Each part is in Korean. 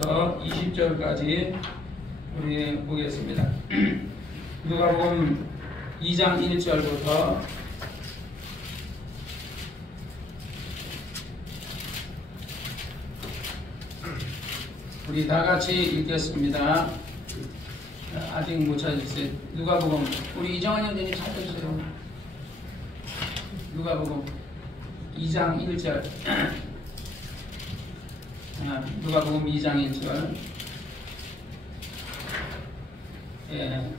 20절까지 우리 보겠습니다. 누가복음 2장 1절부터 우리 다 같이 읽겠습니다. 아직 못 찾으셨어요. 누가복음 우리 이정환 형제님 찾아주세요. 누가복음 2장 1절. 누가복음 2장 1절.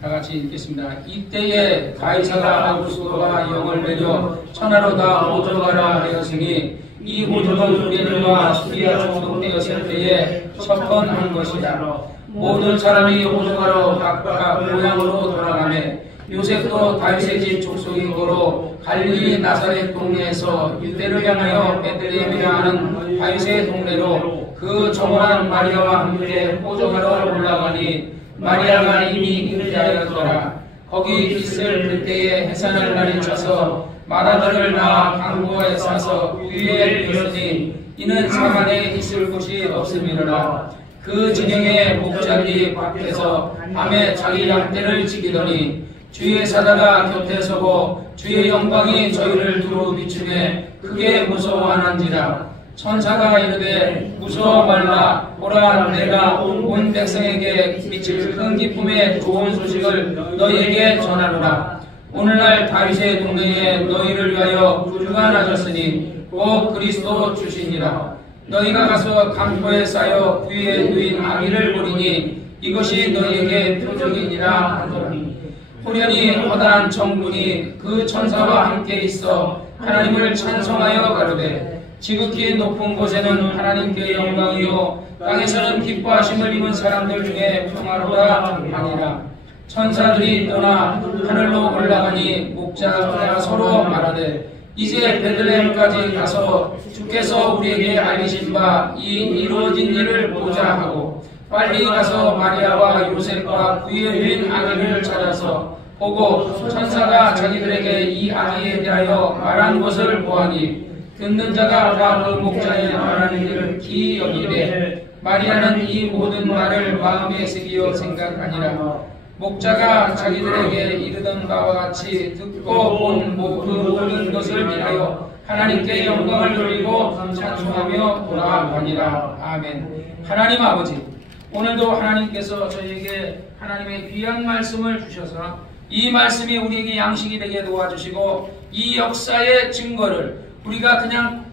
다 같이 읽겠습니다. 이때에 가이사가 아구스도가 영을 내려 천하로 다 오져가라 하였으니 이 오죽은 베들레와 수리아 총독되었을 때에 첫 번 한 것이다. 모든 사람이 오죽하러 각각 고향으로 돌아가매 요셉도 다윗의 집 족속인 거로 갈릴리 나사렛 동네에서 유대를 향하여 베들레헴이라 하는 다윗의 동네로 그 정원한 마리아와 함께 오죽하러 올라가니 마리아가 이미 임자였더라. 거기 있을 그때에 해산할 날이 차서 마다들을 낳아 강구에 싸서 위에 있으니 이는 사만에 있을 곳이 없음이로라. 그 진영에 목자들이 밖에서 밤에 자기 양떼를 지키더니 주의 사자가 곁에 서고 주의 영광이 저희를 두루 비추매 크게 무서워하는지라. 천사가 이르되 무서워 말라. 보라, 내가 온 백성에게 미칠 큰 기쁨의 좋은 소식을 너희에게 전하노라. 오늘날 다윗의 동네에 너희를 위하여 구주가 나셨으니 곧 그리스도 주시니라. 너희가 가서 강포에 쌓여 위에 누인 아기를 보리니 이것이 너희에게 표적이니라 하더니 호련히 허다한 정군이 그 천사와 함께 있어 하나님을 찬송하여 가로되 지극히 높은 곳에는 하나님께 영광이요 땅에서는 기뻐하심을 입은 사람들 중에 평화로다 하니라. 천사들이 떠나 하늘로 올라가니 목자가 서로 말하되 이제 베들레헴까지 가서 주께서 우리에게 알리신 바 이 이루어진 일을 보자 하고 빨리 가서 마리아와 요셉과 그의 누인 아기를 찾아서 보고 천사가 자기들에게 이 아기에 대하여 말한 것을 보아니 듣는 자가 다 그 목자의 말하는 일을 기이 여기되 마리아는 이 모든 말을 마음에 새기어 생각하니라. 목자가 자기들에게 이르던 바와 같이 듣고 본 그 모든 것을 위하여 하나님께 영광을 돌리고 찬송하며 돌아가니라. 아멘. 하나님 아버지, 오늘도 하나님께서 저희에게 하나님의 귀한 말씀을 주셔서 이 말씀이 우리에게 양식이 되게 도와주시고 이 역사의 증거를 우리가 그냥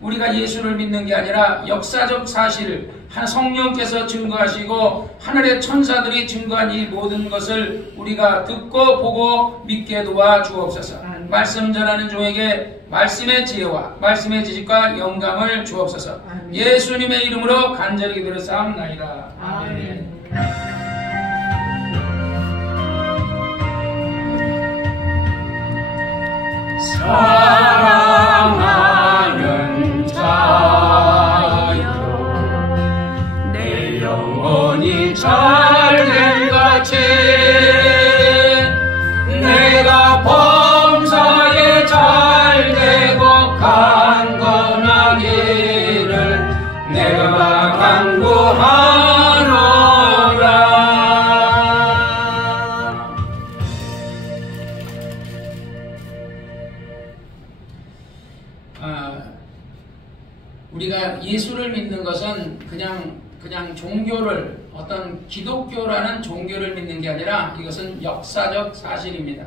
우리가 예수를 믿는 게 아니라 역사적 사실을 성령께서 증거하시고 하늘의 천사들이 증거한 이 모든 것을 우리가 듣고 보고 믿게 도와주옵소서. 말씀 전하는 종에게 말씀의 지혜와 말씀의 지식과 영감을 주옵소서. 예수님의 이름으로 간절히 기도드렸사옵나이다. 아멘. 사랑하는 자여 내 영혼이 잘된 같이 내가 범사에 잘되고 강건하기를 내가 간구하노라. 우리가 예수를 믿는 것은 그냥 종교를 어떤 기독교라는 종교를 믿는 게 아니라 이것은 역사적 사실입니다.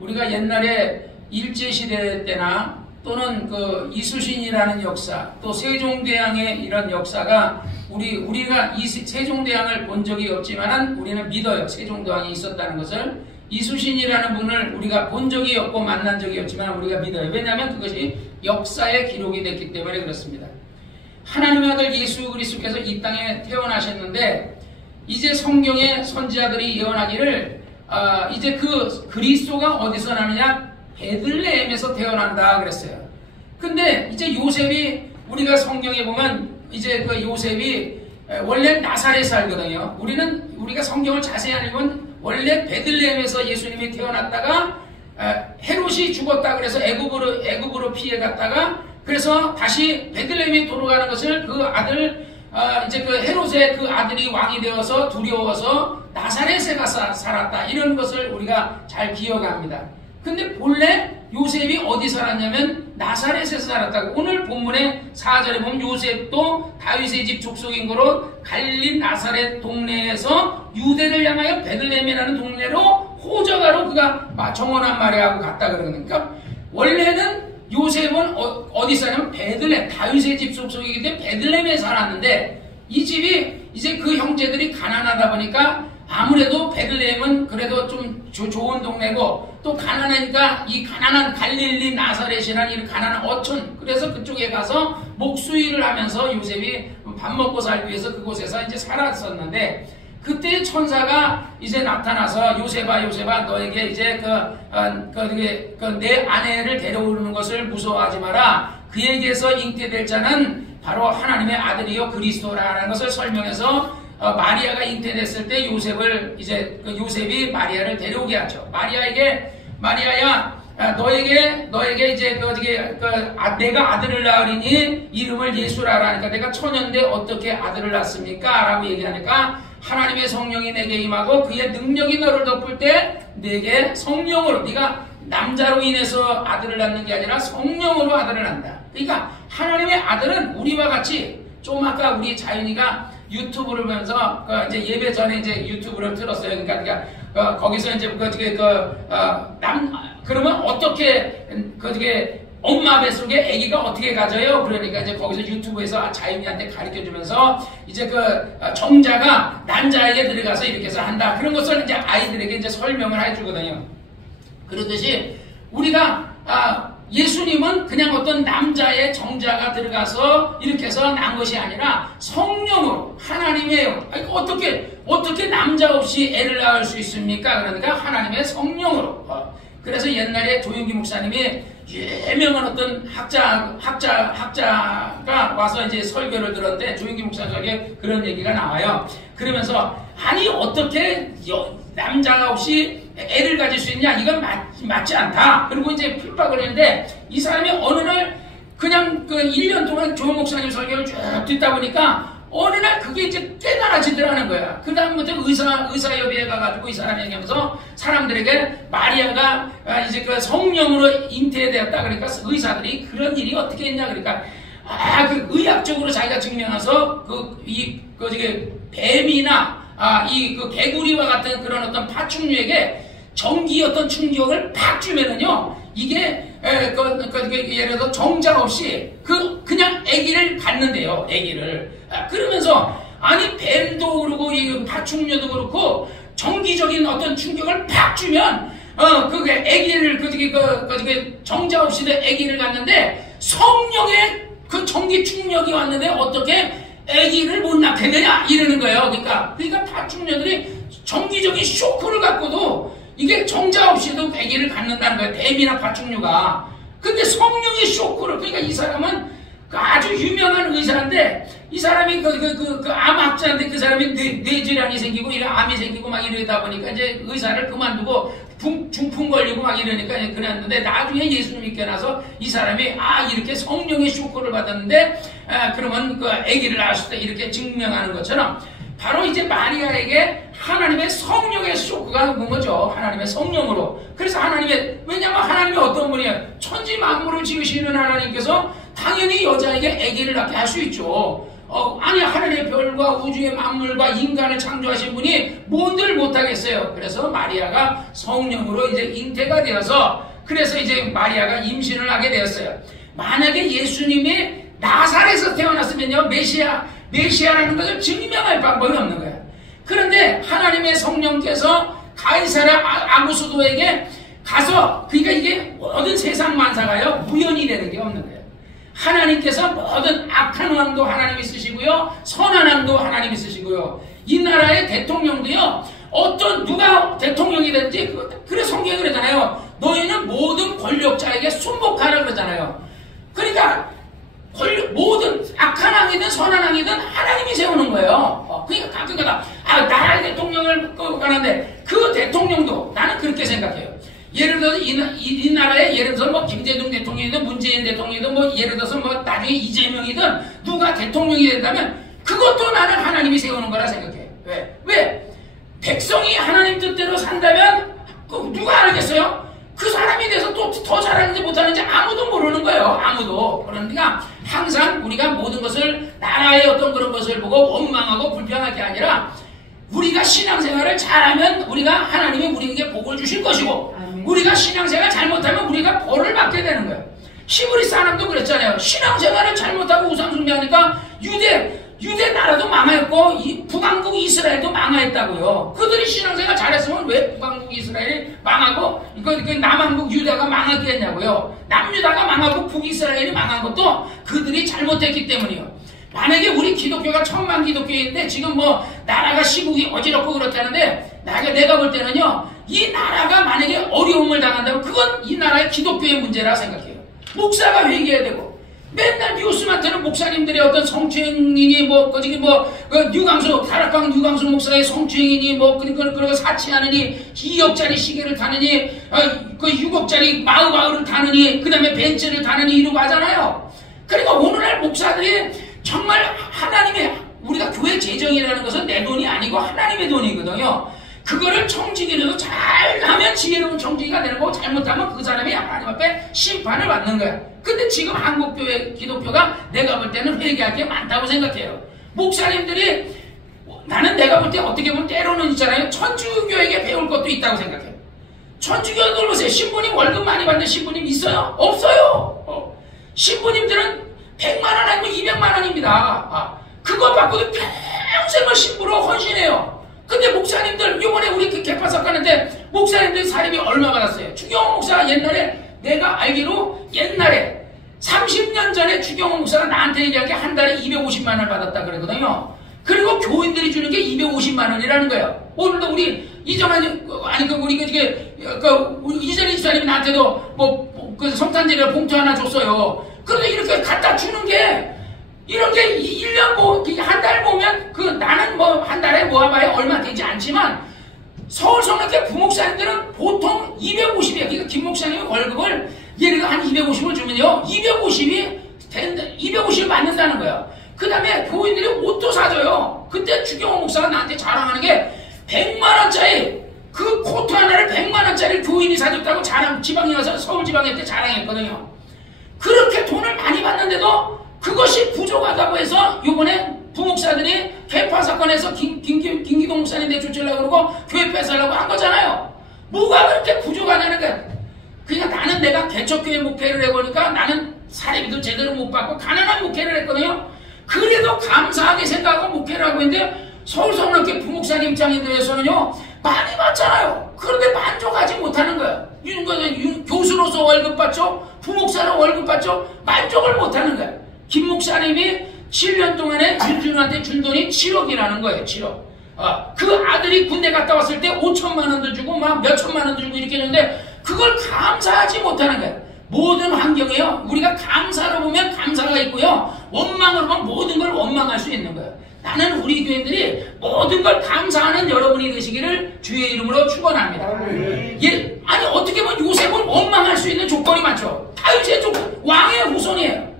우리가 옛날에 일제시대 때나 또는 그 이수신이라는 역사 또 세종대왕의 이런 역사가 우리가 이 세종대왕을 본 적이 없지만 우리는 믿어요. 세종대왕이 있었다는 것을. 이수신이라는 분을 우리가 본 적이 없고 만난 적이 없지만 우리가 믿어요. 왜냐하면 그것이 역사에 기록이 됐기 때문에 그렇습니다. 하나님의 아들 예수 그리스도께서 이 땅에 태어나셨는데 이제 성경의 선지자들이 예언하기를 이제 그 그리스도가 어디서 나느냐? 베들레헴에서 태어난다 그랬어요. 근데 이제 요셉이 우리가 성경에 보면 이제 그 요셉이 원래 나사렛에 살거든요. 우리가 성경을 자세히 알면 원래 베들레헴에서 예수님이 태어났다가 헤롯이 죽었다 그래서 애굽으로 피해 갔다가 그래서 다시 베들레헴에 돌아가는 것을 그 아들 이제 그 헤롯의 그 아들이 왕이 되어서 두려워서 나사렛에 가서 살았다. 이런 것을 우리가 잘 기억합니다. 근데 본래 요셉이 어디 살았냐면 나사렛에서 살았다고. 오늘 본문의 4절에 보면 요셉도 다윗의 집 족속인 거로 갈릴리 나사렛 동네에서 유대를 향하여 베들레헴이라는 동네로 호적하러 그가 정원한 마리아하고 갔다 그러거든요. 그러니까 원래는 요셉은 어디 사냐면 베들레헴, 다윗의 집 족속이기 때문에 베들레헴에 살았는데 이 집이 이제 그 형제들이 가난하다 보니까 아무래도 베들레헴은 그래도 좀 좋은 동네고 또 가난하니까 이 가난한 갈릴리 나사렛이라는 이 가난한 어촌, 그래서 그쪽에 가서 목수일을 하면서 요셉이 밥 먹고 살기 위해서 그곳에서 이제 살았었는데 그때 천사가 이제 나타나서 요셉아 너에게 이제 내 아내를 데려오는 것을 무서워하지 마라. 그에게서 잉태될 자는 바로 하나님의 아들이요 그리스도라는 것을 설명해서 마리아가 잉태됐을 때 요셉이 마리아를 데려오게 하죠. 마리아야 너에게 이제 내가 아들을 낳으리니 이름을 예수라라 하니까 내가 처녀인데 어떻게 아들을 낳습니까? 라고 얘기하니까 하나님의 성령이 내게 임하고 그의 능력이 너를 덮을 때 내게 성령으로, 네가 남자로 인해서 아들을 낳는 게 아니라 성령으로 아들을 낳는다. 그러니까 하나님의 아들은 우리와 같이 좀 아까 우리 자윤이가 유튜브를 보면서 이제 예배 전에 이제 유튜브를 틀었어요. 그러니까 거기서 이제 그러면 어떻게 엄마 뱃속에 아기가 어떻게 가져요? 그러니까 이제 거기서 유튜브에서 자윤이한테 가르쳐 주면서 이제 정자가 난자에게 들어가서 이렇게 해서 한다. 그런 것을 이제 아이들에게 이제 설명을 해 주거든요. 그러듯이 우리가 예수님은 그냥 어떤 남자의 정자가 들어가서 이렇게 해서 난 것이 아니라 성령으로 하나님이에요. 어떻게 남자 없이 애를 낳을 수 있습니까? 그러니까 하나님의 성령으로. 그래서 옛날에 조용기 목사님이 유명한 어떤 학자가 와서 이제 설교를 들었는데 조용기 목사님에게 그런 얘기가 나와요. 그러면서 아니 어떻게 남자가 없이 애를 가질 수 있냐? 이건 맞지 않다. 그리고 이제 핍박을 했는데 이 사람이 어느 날 그냥 1년 동안 조용 목사님 설교를 쭉 듣다 보니까 어느 날 그게 이제 깨달아지더라는 거야. 그 다음부터 의사협의회 가가지고 이 사람이 얘기하면서 사람들에게 마리아가 이제 성령으로 잉태되었다. 그러니까 의사들이 그런 일이 어떻게 했냐. 그러니까 의학적으로 자기가 증명해서 뱀이나 개구리와 같은 그런 어떤 파충류에게 전기 어떤 충격을 팍 주면은요, 이게, 예를 들어 정자 없이 그냥 아기를 갖는데요, 아기를. 그러면서, 아니, 뱀도 그렇고, 이 파충류도 그렇고, 정기적인 어떤 충격을 팍 주면, 아기를, 정자 없이도 아기를 갖는데, 성령의 그 전기 충격이 왔는데, 어떻게 아기를 못 낳게 되냐? 이러는 거예요. 그러니까 파충류들이 정기적인 쇼크를 갖고도 이게 정자 없이도 아기를 갖는다는 거예요. 뱀이나 파충류가. 근데 성령의 쇼크를, 그러니까 이 사람은 아주 유명한 의사인데, 이 사람이 암학자인데 그 사람이 뇌질환이 생기고, 이런 암이 생기고 막 이러다 보니까 이제 의사를 그만두고 중풍 걸리고 막 이러니까 그랬는데, 나중에 예수님 믿게 나서 이 사람이 이렇게 성령의 쇼크를 받았는데, 그러면 아기를 낳을 수 있다. 이렇게 증명하는 것처럼, 바로 이제 마리아에게 하나님의 성령의 쇼크가 온 거죠. 하나님의 성령으로. 그래서 왜냐면 하나님이 어떤 분이에요? 천지 만물을 지으시는 하나님께서 당연히 여자에게 아기를 낳게 할 수 있죠. 아니, 하늘의 별과 우주의 만물과 인간을 창조하신 분이 뭔들 못하겠어요. 그래서 마리아가 성령으로 이제 잉태가 되어서, 그래서 이제 마리아가 임신을 하게 되었어요. 만약에 예수님이 나사렛에서 태어났으면요, 메시아라는 것을 증명할 방법이 없는 거예요. 그런데 하나님의 성령께서 가이사랴 아구스도에게 가서, 그러니까 이게 모든 세상 만사가요, 우연이 되는 게 없는 거예요. 하나님께서 모든 악한 왕도 하나님이 쓰시고요, 선한 왕도 하나님이 쓰시고요, 이 나라의 대통령도요, 누가 대통령이 됐지, 그래서 성경이 그러잖아요. 너희는 모든 권력자에게 순복하라 그러잖아요. 그러니까 모든 악한 왕이든 선한 왕이든 하나님이 세우는 거예요. 그러니까 나라의 대통령을 가는데 그 대통령도 나는 그렇게 생각해요. 예를 들어서 이 나라에 예를 들어서 김대중 대통령이든 문재인 대통령이든 예를 들어서 나중에 이재명이든 누가 대통령이 된다면 그것도 나는 하나님이 세우는 거라 생각해. 왜? 백성이 하나님 뜻대로 산다면 누가 알겠어요? 그 사람에 대해서 또 더 잘하는지 못하는지 아무도 모르는 거예요. 아무도. 그러니까 항상 우리가 모든 것을 나라의 어떤 그런 것을 보고 원망하고 불평할 게 아니라 우리가 신앙생활을 잘하면 우리가 하나님이 우리에게 복을 주실 것이고 우리가 신앙생활 잘못하면 우리가 벌을 받게 되는 거예요. 히브리 사람도 그랬잖아요. 신앙생활을 잘못하고 우상숭배하니까 유대 나라도 망했고 북왕국 이스라엘도 망했다고요. 그들이 신앙생활 잘했으면 왜 북왕국 이스라엘이 망하고 남왕국 유다가 망하겠냐고요. 남유다가 망하고 북이스라엘이 망한 것도 그들이 잘못했기 때문이에요. 만약에 우리 기독교가 1000만 기독교인데 지금 뭐 나라가 시국이 어지럽고 그렇다는데 내가 볼 때는요, 이 나라가 만약에 어려움을 당한다면 그건 이 나라의 기독교의 문제라 생각해요. 목사가 회개해야 되고 맨날 뉴스만 들은 목사님들의 어떤 성추행이니 다락방 유광수 목사의 성추행이니 그리고 사치하느니 2억짜리 시계를 타느니 6억짜리 마우바우를 타느니 그 다음에 벤츠를 타느니 이러고 하잖아요. 그러니까 오늘날 목사들이 정말 하나님의 우리가 교회 재정이라는 것은 내 돈이 아니고 하나님의 돈이거든요. 그거를 청지기로 잘하면 지혜로운 청지기가 되는 거고 잘못하면 그 사람이 하나님 앞에 심판을 받는 거야. 근데 지금 한국교회 기독교가 내가 볼 때는 회개할 게 많다고 생각해요. 목사님들이 나는 내가 볼 때 어떻게 보면 때로는 있잖아요. 천주교에게 배울 것도 있다고 생각해요. 천주교들 보세요. 신부님 월급 많이 받는 신부님 있어요? 없어요. 신부님들은 100만 원 아니면 200만 원입니다. 그거 받고도 평생을 신부로 헌신해요. 근데 목사님들 요번에 우리 그 개파 사건인데 목사님들 사립이 얼마 받았어요? 주경호 목사가 옛날에 내가 알기로 옛날에 30년 전에 주경호 목사가 나한테 얘기한 게 한 달에 250만 원을 받았다 그러거든요. 그리고 교인들이 주는 게 250만 원이라는 거예요. 오늘도 우리 이정환 우리 이전희 집사님이 나한테도 그 성탄절에 봉투 하나 줬어요. 그런데 이렇게 갖다 주는 게 이렇게 1년 한 달 보면 나는 한 달에 모아봐야 얼마 되지 않지만 서울 성락교 부목사님들은 보통 250이에요. 그러니까 김 목사님 월급을 예를 들어 한 250을 주면요. 250을 받는다는 거예요. 그 다음에 교인들이 옷도 사줘요. 그때 주경호 목사가 나한테 자랑하는 게 100만원짜리 그 코트 하나를 100만원짜리 교인이 사줬다고 지방에 가서 서울 지방에 때 자랑했거든요. 그렇게 돈을 많이 받는데도 그것이 부족하다고 해서 요번에 부목사들이 개파 사건에서 김기동 목사님 내쫓으려고 그러고 교회 뺏으려고 한 거잖아요. 뭐가 그렇게 부족하냐는 거야. 그러니까 나는 내가 개척교회 목회를 해보니까 나는 사례비도 제대로 못 받고 가난한 목회를 했거든요. 그래도 감사하게 생각하고 목회를 하고 있는데 서울성락교 부목사님 입장에 대해서는요 많이 받잖아요. 그런데 만족하지 못하는 거야. 교수로서 월급 받죠, 부목사로 월급 받죠, 만족을 못하는 거야. 김 목사님이 7년 동안에 윤준호한테 준 돈이 7억이라는 거예요. 7억. 그 아들이 군대 갔다 왔을 때 5천만 원도 주고 막 몇천만 원도 주고 이렇게 했는데 그걸 감사하지 못하는 거예요. 모든 환경에요. 우리가 감사로 보면 감사가 있고요. 원망으로 보면 모든 걸 원망할 수 있는 거예요. 나는 우리 교인들이 모든 걸 감사하는 여러분이 되시기를 주의 이름으로 축원합니다. 아니 어떻게 보면 요셉은 원망할 수 있는 조건이 많죠. 다윗의 조건, 왕의 후손이에요.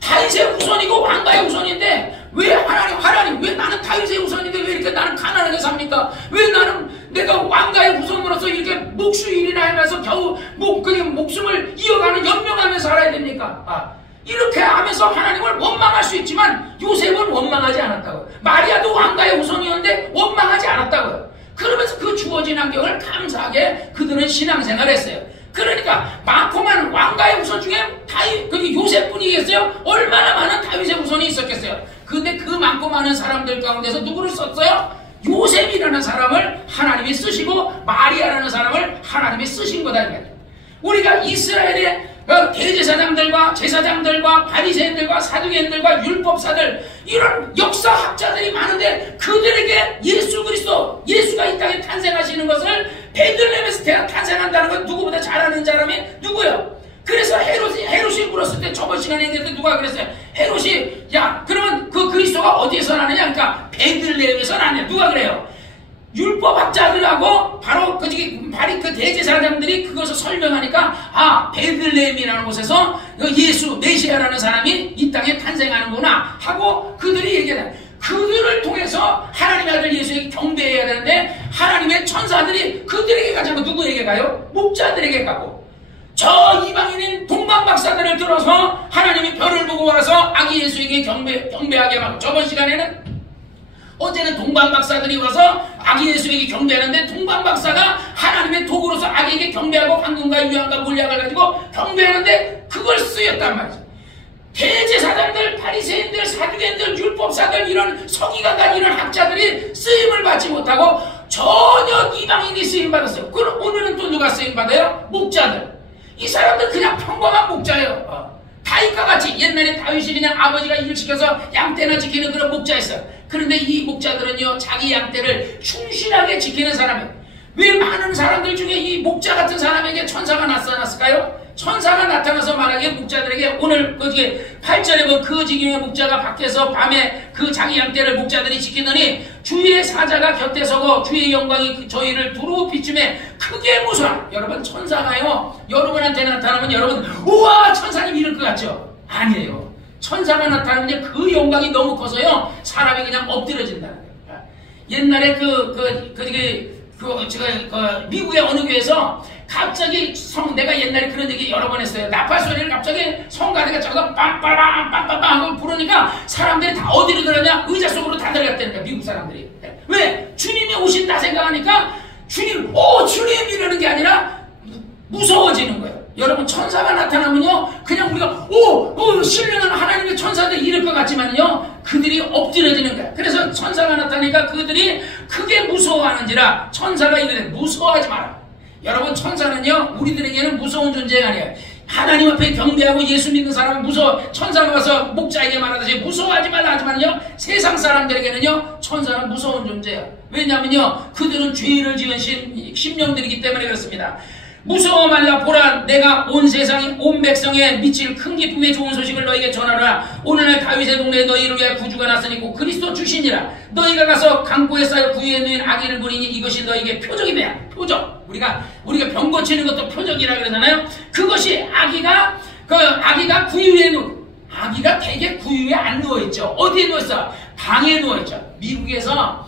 다윗의 후손이고 왕가의 후손인데 왜 하나님 왜 나는 다윗의 후손인데 왜 이렇게 나는 가난하게 삽니까? 왜 내가 왕가의 후손으로서 이렇게 목수일이나 하면서 겨우 목숨을 이어가는 연명하며 살아야 됩니까? 이렇게 하면서 하나님을 원망할 수 있지만 요셉은 원망하지 않았다고요. 마리아도 왕가의 후손이었는데 원망하지 않았다고요. 그러면서 그 주어진 환경을 감사하게 그들은 신앙생활을 했어요. 그러니까 많고 많은 왕가의 후손 중에 요셉뿐이겠어요? 얼마나 많은 다윗의 후손이 있었겠어요? 근데 그 많고 많은 사람들 가운데서 누구를 썼어요? 요셉이라는 사람을 하나님이 쓰시고 마리아라는 사람을 하나님이 쓰신 거다. 우리가 이스라엘의 대제사장들과 제사장들과 바리새인들과 사두개인들과 율법사들 이런 역사학자들이 많은데 그들에게 예수 그리스도 예수가 이 땅에 탄생하시는 것을 베들레헴에서 탄생한다는 건 누구보다 잘 아는 사람이 누구예요? 그래서 헤롯이 물었을 때 저번 시간에 얘기했을 때 누가 그랬어요? 헤롯이 그러면 그 그리스도가 어디에서 나느냐? 그러니까 베들레헴에서 나느냐? 누가 그래요? 율법학자들하고 바로 그 대제사장들이 그것을 설명하니까 베들레헴이라는 곳에서 예수 메시아라는 사람이 이 땅에 탄생하는구나 하고 그들이 얘기해요. 그들을 통해서 하나님의 아들 예수에게 경배해야 되는데 하나님의 천사들이 그들에게 가지 않고 누구에게 가요? 목자들에게 가고 저 이방인인 동방박사들을 들어서 하나님의 별을 보고 와서 아기 예수에게 경배하게 하고 저번 시간에는 어제는 동방박사들이 와서 아기 예수에게 경배하는데 동방박사가 하나님의 도구로서 아기에게 경배하고 황금과 유황과 몰약을 가지고 경배하는데 그걸 쓰였단 말이죠. 대제사장들, 바리새인들, 사두개인들, 율법사들 이런 서기관들 이런 학자들이 쓰임을 받지 못하고 전혀 이방인이 쓰임 받았어요. 그럼 오늘은 또 누가 쓰임 받아요? 목자들. 이 사람들 그냥 평범한 목자예요. 다윗과 같이 옛날에 다윗이 그냥 아버지가 일 시켜서 양떼나 지키는 그런 목자였어요. 그런데 이 목자들은요 자기 양떼를 충실하게 지키는 사람이에요. 왜 많은 사람들 중에 이 목자 같은 사람에게 천사가 나타났을까요? 천사가 나타나서 말하기에 목자들에게 오늘 거기 8절에 보면 그 지경의 목자가 밖에서 밤에 그 자기 양떼를 목자들이 지키더니 주의 사자가 곁에 서고 주의 영광이 저희를 두루 비춤에 크게 무서워. 여러분 천사가요 여러분한테 나타나면 여러분 우와 천사님 이럴 것 같죠? 아니에요. 천사가 나타나는데 그 영광이 너무 커서요 사람이 그냥 엎드려진다는 거예요. 옛날에 제가 미국의 어느 교회에서 갑자기 내가 옛날에 그런 얘기 여러 번 했어요. 나팔 소리를 갑자기 성가대가 저기서 빰빠람 빰빰빰 하고 부르니까 사람들이 다 어디로 들어가냐? 의자 속으로 다 들어갔다는 거야. 미국 사람들이. 왜? 주님이 오신다 생각하니까 주님 이러는 게 아니라 무서워지는 거예요. 여러분 천사가 나타나면요 그냥 우리가 신령한 하나님의 천사들 이럴 것 같지만요 그들이 엎드려지는 거야. 그래서 천사가 나타나니까 그들이 크게 무서워하는지라 천사가 이르되 무서워하지 마라. 여러분 천사는요 우리들에게는 무서운 존재가 아니에요. 하나님 앞에 경배하고 예수 믿는 사람은 무서워. 천사가 와서 목자에게 말하듯이 무서워하지 말라 하지만요 세상 사람들에게는요 천사는 무서운 존재예요. 왜냐하면요 그들은 죄를 지은 심령들이기 때문에 그렇습니다. 무서워 말라. 보라 내가 온 세상이 온 백성에 미칠 큰 기쁨의 좋은 소식을 너에게 전하라. 오늘날 다윗의 동네에 너희를 위하여 구주가 났으니 곧 그리스도 주시니라. 너희가 가서 강고에 쌓여 구유에 누인 아기를 보리니 이것이 너에게 표적이 되야. 표적. 우리가 병 고치는 것도 표적이라 그러잖아요. 그것이 아기가 구유에 아기가 되게 구유에 안 누워있죠. 어디에 누워있어? 방에 누워있죠. 미국에서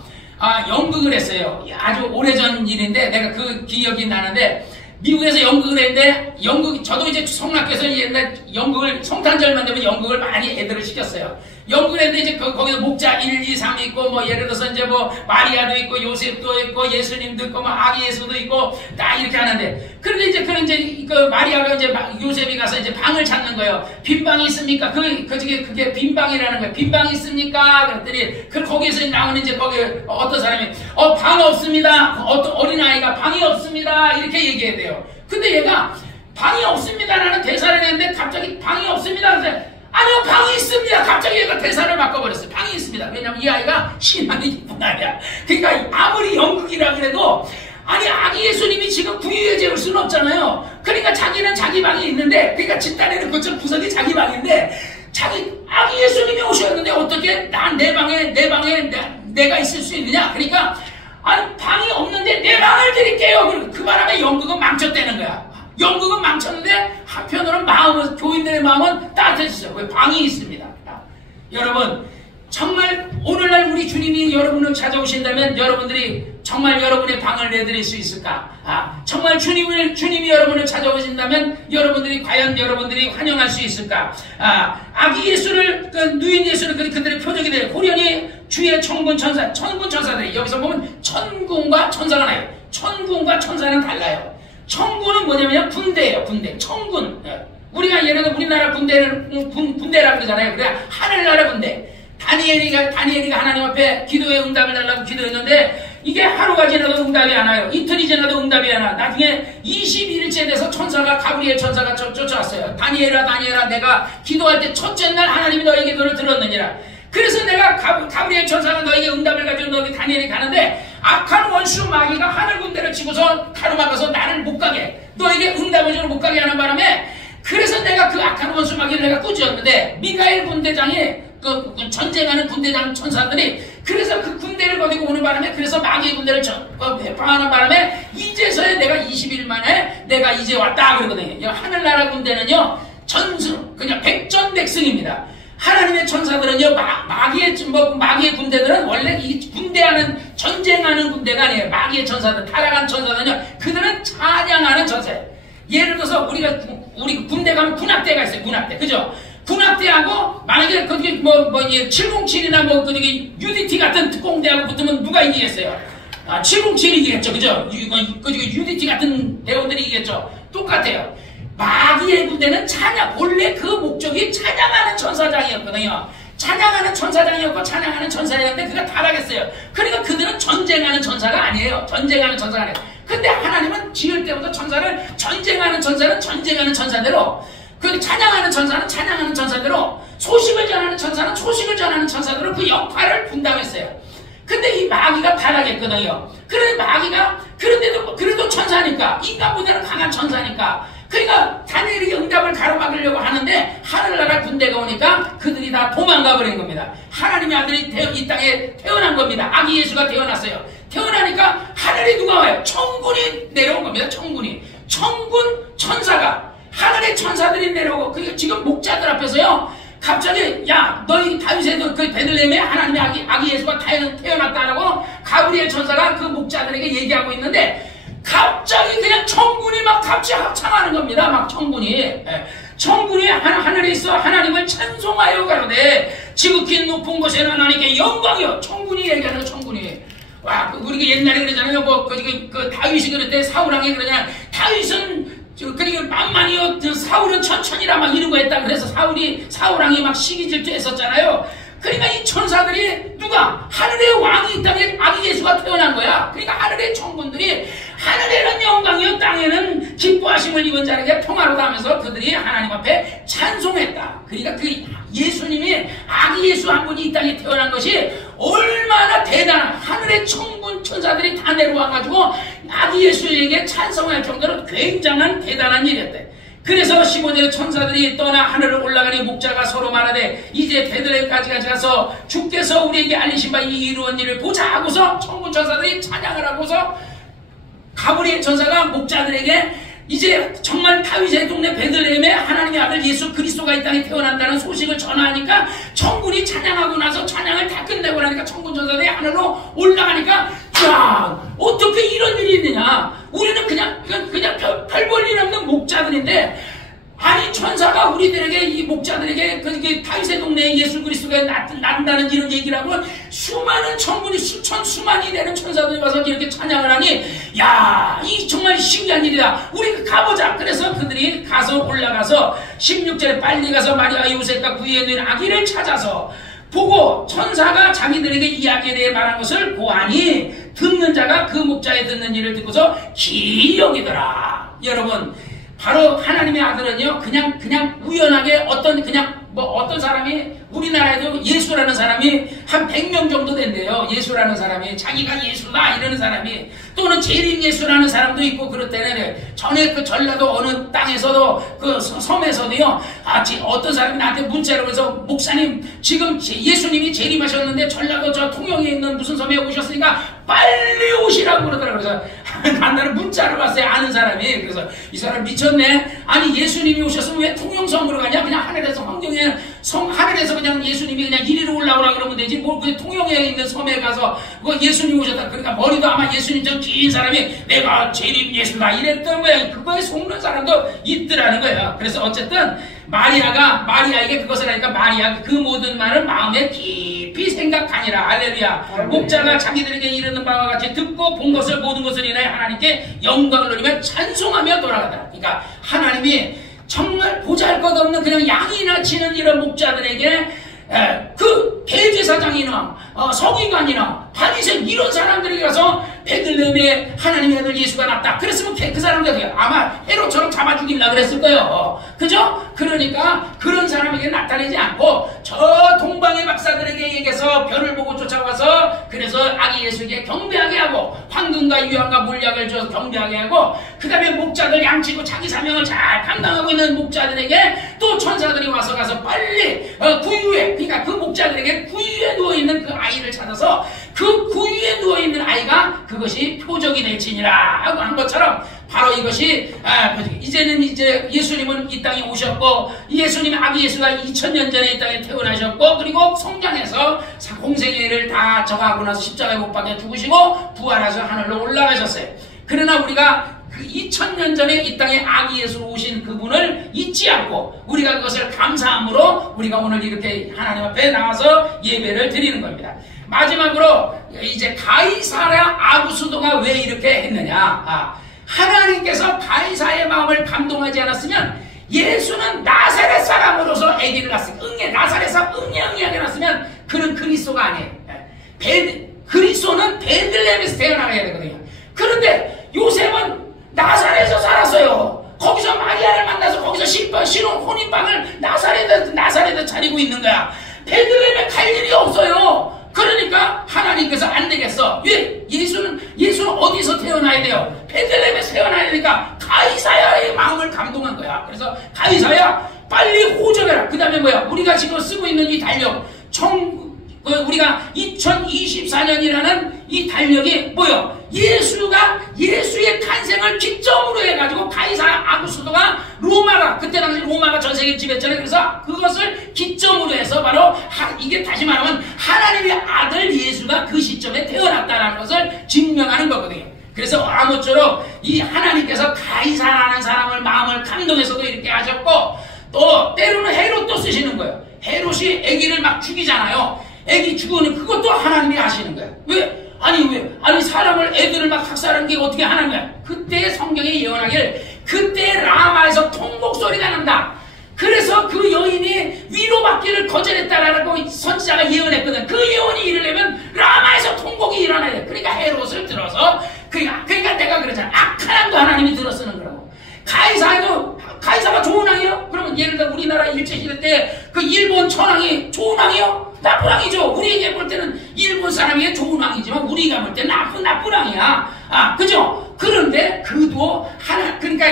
연극을 했어요. 아주 오래전 일인데 내가 그 기억이 나는데 미국에서 연극을 했는데 저도 이제 성락교에서 옛날 연극을 성탄절만 되면 연극을 많이 애들을 시켰어요. 연극을 했는데 이제 거기서 목자 1, 2, 3 있고 뭐 예를 들어서 이제 뭐 마리아도 있고 요셉도 있고 예수님도 있고 뭐 아기 예수도 있고 다 이렇게 하는데 그런데 이제 그 마리아가 이제 요셉이 가서 이제 방을 찾는 거예요. 빈 방이 있습니까? 그게 빈 방이라는 거예요. 빈 방이 있습니까? 그랬더니 거기에서 나오는 이제 거기 어떤 사람이 방 없습니다. 어떤 어린아이가 방이 없습니다. 이렇게 얘기해야 돼요. 근데 얘가 방이 없습니다라는 대사를 했는데 갑자기 방이 없습니다. 그래서 아니요 방이 있습니다. 갑자기 얘가 대사를 바꿔버렸어요. 방이 있습니다. 왜냐면 이 아이가 신앙이 있는 아이야. 그러니까 아무리 연극이라 그래도 아니 아기 예수님이 지금 구유에 재울 수는 없잖아요. 그러니까 자기는 자기 방이 있는데 그러니까 집단에는 그쪽 구석이 자기 방인데 아기 예수님이 오셨는데 어떻게 내 방에 내가 있을 수 있느냐. 그러니까 아니 방이 없는데 내 방을 드릴게요. 그 바람에 연극은 망쳤다는 거야. 연극은 망쳤는데 한편으로는 교인들의 마음은 따뜻해졌어요. 왜? 방이 있습니다. 여러분 정말 오늘날 우리 주님이 여러분을 찾아오신다면 여러분들이 정말 여러분의 방을 내드릴 수 있을까? 정말 주님이 여러분을 찾아오신다면 여러분들이 과연 여러분들이 환영할 수 있을까? 아기 예수를 누인 예수를 그들의 표적이 돼요. 호련히 주의 천군 천사들이 여기서 보면 천군과 천사가 나요. 천군과 천사는 달라요. 천군은 뭐냐면 군대예요. 군대. 천군. 우리가 예를 들어 우리나라 군대라 그러잖아요. 그래 하늘나라 군대. 다니엘이가 하나님 앞에 기도의 응답을 달라고 기도했는데 이게 하루가 지나도 응답이 안 와요. 이틀이 지나도 응답이 안 와. 나중에 21일째 돼서 가브리엘 천사가 쫓아왔어요. 다니엘아 내가 기도할 때 첫째 날 하나님이 너의 기도를 들었느니라. 그래서 내가 가브리엘 천사가 너에게 응답을 가지고 너에게 다니엘이 가는데 악한 원수 마귀가 하늘 군대를 치고서 가로막아서 나를 못 가게 너에게 응답을 주러 못 가게 하는 바람에 그래서 내가 그 악한 원수 마귀를 내가 꾸짖었는데 미가엘 군대장이 전쟁하는 군대장 천사들이 그래서 그 군대를 거두고 오는 바람에 그래서 마귀의 군대를 회파하는 바람에 이제서야 내가 20일 만에 내가 이제 왔다 그러거든요. 하늘나라 군대는요 전승 그냥 백전백승입니다. 하나님의 천사들은요, 마귀의 군대들은 원래 이 군대하는, 전쟁하는 군대가 아니에요. 마귀의 천사들, 타락한 천사들은요, 그들은 찬양하는 천사예요. 예를 들어서 우리 군대 가면 군악대가 있어요. 군악대. 그죠? 군악대하고, 만약에 거기 707이나 거기 UDT 같은 특공대하고 붙으면 누가 이기겠어요? 707이 이기겠죠. 그죠? UDT 같은 대원들이 이기겠죠. 똑같아요. 마귀의 군대는 본래 그 목적이 찬양하는 천사장이었거든요. 찬양하는 천사장이었고 찬양하는 천사였는데 그가 타락했어요. 그러니까 그들은 전쟁하는 천사가 아니에요. 전쟁하는 천사가 아니에요. 근데 하나님은 지을 때부터 천사를 전쟁하는 천사대로, 그 찬양하는 천사는 찬양하는 천사대로, 소식을 전하는 천사는 소식을 전하는 천사대로 그 역할을 분담했어요. 근데 이 마귀가 타락했거든요. 그런데 마귀가 그래도 천사니까, 인간보다는 강한 천사니까, 그러니까 다니엘에게 응답을 가로막으려고 하는데 하늘나라 군대가 오니까 그들이 다 도망가 버린 겁니다. 하나님의 아들이 이 땅에 태어난 겁니다. 아기 예수가 태어났어요. 태어나니까 하늘에 누가 와요? 천군이 내려온 겁니다. 천군 천사가, 하늘의 천사들이 내려오고, 그게 지금 목자들 앞에서요, 갑자기 야 너희 다윗의 그 베들레헴에 하나님의 아기 예수가 태어났다라고 가브리엘 천사가 그 목자들에게 얘기하고 있는데, 갑자기 그냥 천군이 막 같이 합창하는 겁니다. 막 천군이 하늘에 있어 하나님을 찬송하여 가로되 지극히 높은 곳에는 하나님께 영광이요. 천군이 얘기하는 거. 천군이. 와, 우리가 옛날에 그러잖아요. 그 다윗이 그럴 때 사울왕이 그러잖아요. 다윗은 그러니까 만만히요, 사울은 천천히라 막 이러고 했다. 그래서 사울왕이 막 시기질투 했었잖아요. 그러니까 이 천사들이 누가? 하늘의 왕이 이 땅에 아기 예수가 태어난 거야. 그러니까 하늘의 천군들이 하늘에는 영광이요 땅에는 기뻐하심을 입은 자에게 평화로다 하면서 그들이 하나님 앞에 찬송했다. 그러니까 그 예수님이 아기 예수 한 분이 이 땅에 태어난 것이 얼마나 대단한, 하늘의 천군 천사들이 다 내려와가지고 아기 예수에게 찬송할 정도로 굉장한 대단한 일이었대. 그래서 15년 천사들이 떠나 하늘을 올라가니 목자가 서로 말하되 이제 베들레헴까지 가서 주께서 우리에게 알리신 바 이 이루어진 일을 보자 하고서 천군 천사들이 찬양을 하고서 가브리엘 천사가 목자들에게 이제 정말 다윗의 동네 베들레헴에 하나님의 아들 예수 그리스도가 이 땅에 태어난다는 소식을 전하니까 천군이 찬양하고 나서 찬양을 다 끝내고 나니까 천군 천사들이 하늘로 올라가니까, 야, 어떻게 이런 일이 있느냐. 우리는 그냥 별 볼 일 없는 목자들인데, 아니 천사가 우리들에게, 이 목자들에게 그 다윗의 동네에 예수 그리스도가 난다는 이런 얘기를 하고 수많은 천군이 수만이 되는 천사들이 와서 이렇게 찬양을 하니, 야, 이 정말 신기한 일이다. 우리 가보자. 그래서 그들이 가서 올라가서 16절에 빨리 가서 마리아 요셉과 그 위에 있는 아기를 찾아서 보고 천사가 자기들에게 이야기에 대해 말한 것을 보아니 듣는 자가 그 목자의 듣는 일을 듣고서 기이 여기더라. 여러분, 바로 하나님의 아들은요, 그냥 우연하게 어떤 사람이, 우리나라에도 예수라는 사람이 한 100명 정도 된대요. 예수라는 사람이, 자기가 예수다 이러는 사람이, 또는 재림 예수라는 사람도 있고 그렇다네. 전에 그 전라도 어느 땅에서도, 그 섬에서도요, 어떤 사람이 나한테 문자로 그래서, 목사님, 지금 예수님이 재림하셨는데 전라도 저 통영에 있는 무슨 섬에 오셨으니까 빨리 오시라고 그러더라고요. 그래서 나는 문자를 왔어요. 아는 사람이. 그래서 이 사람 미쳤네. 아니 예수님이 오셨으면 왜 통영섬으로 가냐? 그냥 하늘에서 하늘에서 그냥 예수님이 그냥 이리로 올라오라 그러면 되지. 뭘 그 통영에 있는 섬에 가서 예수님 오셨다. 그러니까 머리도 아마 예수님처럼 긴 사람이 내가 재림 예수다 이랬던 거야. 그거에 속는 사람도 있더라는 거야. 그래서 어쨌든 마리아에게 그것을 하니까 마리아 그 모든 말을 마음에 깊이 생각하니라. 할렐루야. 목자가 자기들에게 이르는 바와 같이 듣고 본 것을 모든 것을 인하여 하나님께 영광을 돌리며 찬송하며 돌아가더라. 그러니까 하나님이 정말 보잘것없는 그냥 양이나 치는 이런 목자들에게 그 대제사장이나 서기관이나 바리새인 이런 사람들에게 가서 베들레헴에 하나님의 아들 예수가 났다. 그랬으면 그 사람들 아마 헤롯처럼 잡아 죽이려고 그랬을 거예요. 그죠? 그러니까 그런 사람에게 나타내지 않고 저 동방의 박사들에게 얘기해서 별을 보고 쫓아와서 그래서 아기 예수에게 경배하게 하고 황금과 유황과 몰약을 줘서 경배하게 하고 그 다음에 목자들 양치고 자기 사명을 잘 감당하고 있는 목자들에게 또 천사들이 와서 가서 빨리 구유에, 그러니까 그 목자들에게 구유에 누워있는 그 아이를 찾아서 그 구유에 누워있는 아이가 그것이 표적이 될지니라 하고 한 것처럼 바로 이것이 이제는 이제 예수님은 이 땅에 오셨고 예수님 아기 예수가 2000년 전에 이 땅에 태어나셨고 그리고 성장해서 공생애를 다 저하고 나서 십자가에 못 박혀 죽으시고 부활하셔서 하늘로 올라가셨어요. 그러나 우리가 그 2000년 전에 이 땅에 아기 예수로 오신 그분을 잊지 않고 우리가 그것을 감사함으로 우리가 오늘 이렇게 하나님 앞에 나와서 예배를 드리는 겁니다. 마지막으로 이제 가이사랴 아구수도가 왜 이렇게 했느냐. 하나님께서 가이사의 마음을 감동하지 않았으면 예수는 나사렛 사람으로서 아기를 낳았으면 나사렛 사람 응애하게 낳았으면 그는 그리스도가 아니에요. 그리스도는 베들레헴에서 태어나야 되거든요. 그런데 요셉은 나사렛에서 살았어요. 거기서 마리아를 만나서 거기서 신혼 혼인방을 나사렛에 차리고 있는 거야. 베들레헴에 갈 일이 없어요. 그러니까 하나님께서 안 되겠어. 왜? 예수는 어디서 태어나야 돼요? 베들레헴에서 태어나야 되니까 가이사야의 마음을 감동한 거야. 그래서 가이사야 빨리 호적해라. 그 다음에 뭐야? 우리가 지금 쓰고 있는 이 달력 우리가 2024년이라는 이 달력이 뭐요? 예수의 탄생을 기점으로 해가지고 가이사랴 아구수도가 그때 당시 로마가 전 세계 지배했잖아요. 그래서 그것을 기점으로 해서 바로 이게 다시 말하면 하나님의 아들 예수가 그 시점에 태어났다는 것을 증명하는 거거든요. 그래서 아무쪼록 이 하나님께서 가이사라는 사람을 마음을 감동해서도 이렇게 하셨고 또 때로는 헤롯도 쓰시는 거예요. 헤롯이 아기를 막 죽이잖아요. 애기 죽으니 그것도 하나님이 하시는 거야. 왜? 아니 사람을 애들을 막 학살하는 게 어떻게 하나님이야? 그때 성경에 예언하길 그때 라마에서 통곡 소리가 난다. 그래서 그 여인이 위로받기를 거절했다라고 선지자가 예언했거든. 그 예언이 이르려면 라마에서 통곡이 일어나야 돼. 그러니까 헤롯을 들어서 그러니까 내가 그러잖아. 악한 왕도 하나님이 들어 쓰는 거라고. 가이사가 좋은 왕이요? 그러면 예를 들어 우리나라 일제시대 때 그 일본 천황이 좋은 왕이요? 나쁜 왕이죠. 우리에게 볼 때는 일본 사람이 좋은 왕이지만 우리가 볼 때는 나쁜 왕이야. 그죠? 그런데 그도 그러니까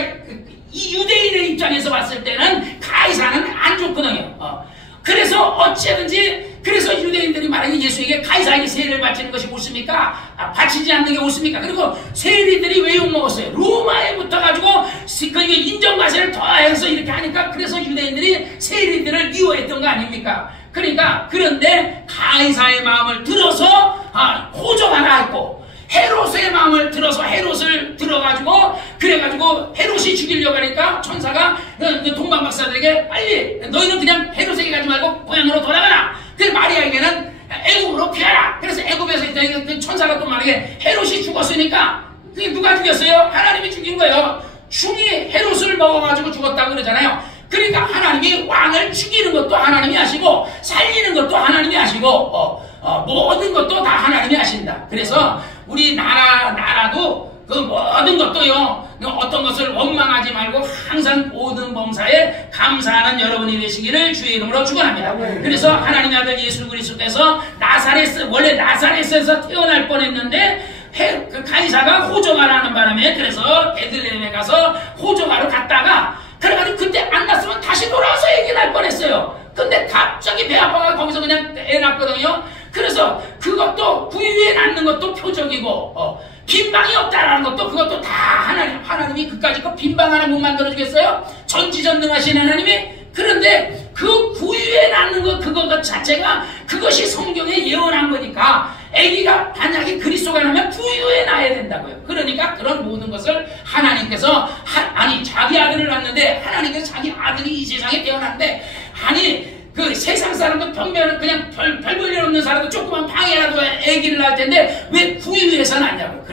이 유대인의 입장에서 봤을 때는 가이사는 안 좋거든요. 그래서 어찌든지 그래서 유대인들이 말하는 예수에게 가이사에게 세례를 바치는 것이 옳습니까? 바치지 않는 게 옳습니까? 그리고 세리들이 왜 욕먹었어요? 로마에 붙어가지고 인정과세를 더해서 이렇게 하니까 그래서 유대인들이 세리들을 미워했던 거 아닙니까? 그러니까 그런데 가이사의 마음을 들어서 호적하나 했고 헤롯의 마음을 들어서 헤롯을 들어가지고 그래가지고 헤롯이 죽이려고 하니까 천사가 동방박사들에게 빨리 너희는 그냥 헤롯에게 가지 말고 고향으로 돌아가라. 그래서 마리아에게는 애굽으로 피하라. 그래서 애굽에서 있다 천사가 또 말하게 헤롯이 죽었으니까 그게 누가 죽였어요? 하나님이 죽인 거예요. 충이 헤롯을 먹어가지고 죽었다고 그러잖아요. 그러니까 하나님이 왕을 죽이는 것도 하나님이 하시고 살리는 것도 하나님이 하시고 모든 것도 다 하나님이 하신다. 그래서 우리 나라도 그 모든 것도요 어떤 것을 원망하지 말고 항상 모든 범사에 감사하는 여러분이 되시기를 주의 이름으로 축원합니다. 그래서 하나님의 아들 예수 그리스도께서 원래 나사렛에서 태어날 뻔했는데 그 가이사가 호적하라는 바람에 그래서 베들레헴에 가서 호적하러 갔다가 그래가지고 그때 안 났으면 다시 돌아와서 애기 낳을 뻔했어요. 근데 갑자기 배 아파가 거기서 그냥 애 낳거든요. 그래서 그것도 구유에 낳는 것도 표적이고 빈방이 없다라는 것도 그것도 다 하나님이 그까짓 거 빈방 하나 못 만들어주겠어요? 전지전능하신 하나님이. 그런데 그 구유에 낳는 것 그것 자체가 그것이 성경에 예언한 거니까 아기가 만약에 그리스도가 나면 구유에 낳아야 된다고요. 그러니까 그런 모든 것을 하나님께서 자기 아들을 낳는데 하나님께서 자기 아들이 이 세상에 태어났는데 그 세상 사람도 변변은 그냥 별 볼일 없는 사람도 조그만 방에라도 아기를 낳을 텐데 왜 구유에서 낳냐고요.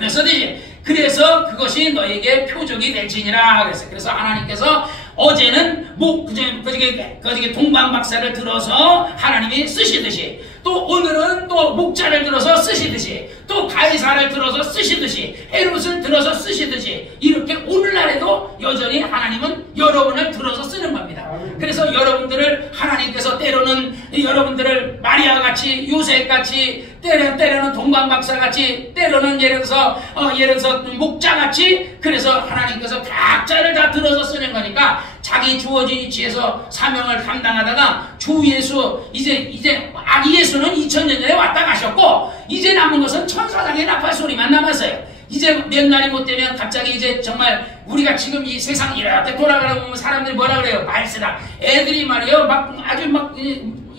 그래서 그것이 너에게 표적이 될지니라 그랬어요. 그래서 하나님께서 어제는 그저께 동방박사를 들어서 하나님이 쓰시듯이 또 오늘은 또 목자를 들어서 쓰시듯이 또 가이사를 들어서 쓰시듯이 헤롯을 들어서 쓰시듯이 이렇게 오늘날에도 여전히 하나님은 여러분을 들어서 쓰는 겁니다. 그래서 여러분들을 하나님께서 때로는 여러분들을 마리아같이 요셉같이 때로는 동방박사같이 때로는 예를 들어서 목자같이 그래서 하나님께서 각자를 다 들어서 쓰는 거니까 자기 주어진 위치에서 사명을 감당하다가 주 예수 이제 아기 예수는 2000년 전에 왔다 가셨고 이제 남은 것은 천사장의 나팔 소리만 남았어요. 이제 몇 날이 못 되면 갑자기 이제 정말 우리가 지금 이 세상 이렇게 돌아가다 보면 사람들이 뭐라 그래요? 말세다. 애들이 말이에요. 막 아주 막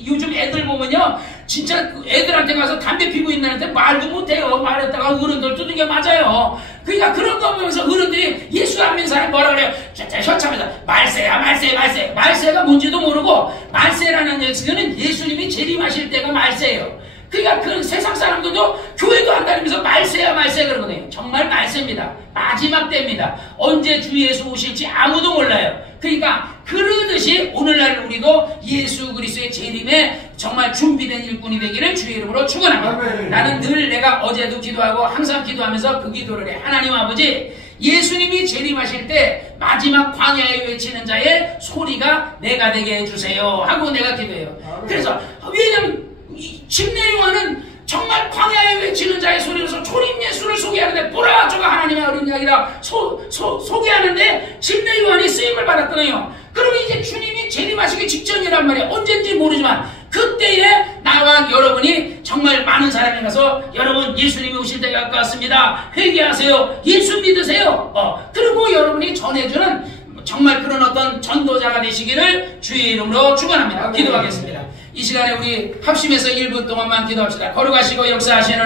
요즘 애들 보면요. 진짜 애들한테 가서 담배 피고 있는 애한테 말도 못해요. 말했다가 어른들 두들겨 맞아요. 그러니까 그런 거 보면서 어른들이 예수 안 믿는 사람이 뭐라 그래요? 현참에서 말세야 말세 말세. 말세가 뭔지도 모르고 말세라는 얘기는 예수님이 재림하실 때가 말세예요. 그러니까 그 세상 사람들도 교회도 안 다니면서 말세야 말세 그러거든요. 정말 말세입니다. 마지막 때입니다. 언제 주 예수 오실지 아무도 몰라요. 그러니까 그러듯이 오늘날 우리도 예수 그리스도의 재림에 정말 준비된 일꾼이 되기를 주의 이름으로 축원합니다. 나는 늘 내가 어제도 기도하고 항상 기도하면서 그 기도를 해. 하나님 아버지, 예수님이 재림하실 때 마지막 광야에 외치는 자의 소리가 내가 되게 해주세요 하고 내가 기도해요. 그래서 왜냐면 침례 요한은 정말 광야에 외치는 자의 소리로서 초림 예수를 소개하는데 보라 저가 하나님의 어린 양이라 소개하는데 침례 요한이 쓰임을 받았거든요. 그러면 이제 주님이 재림하시기 직전이란 말이에요. 언젠지 모르지만 그때에 나와 여러분이 정말 많은 사람이 가서 여러분 예수님이 오실 때가 가까웠습니다. 회개하세요. 예수 믿으세요. 그리고 여러분이 전해주는 정말 그런 어떤 전도자가 되시기를 주의 이름으로 축원합니다. 기도하겠습니다. 이 시간에 우리 합심해서 1분 동안만 기도합시다. 걸어가시고 역사하시는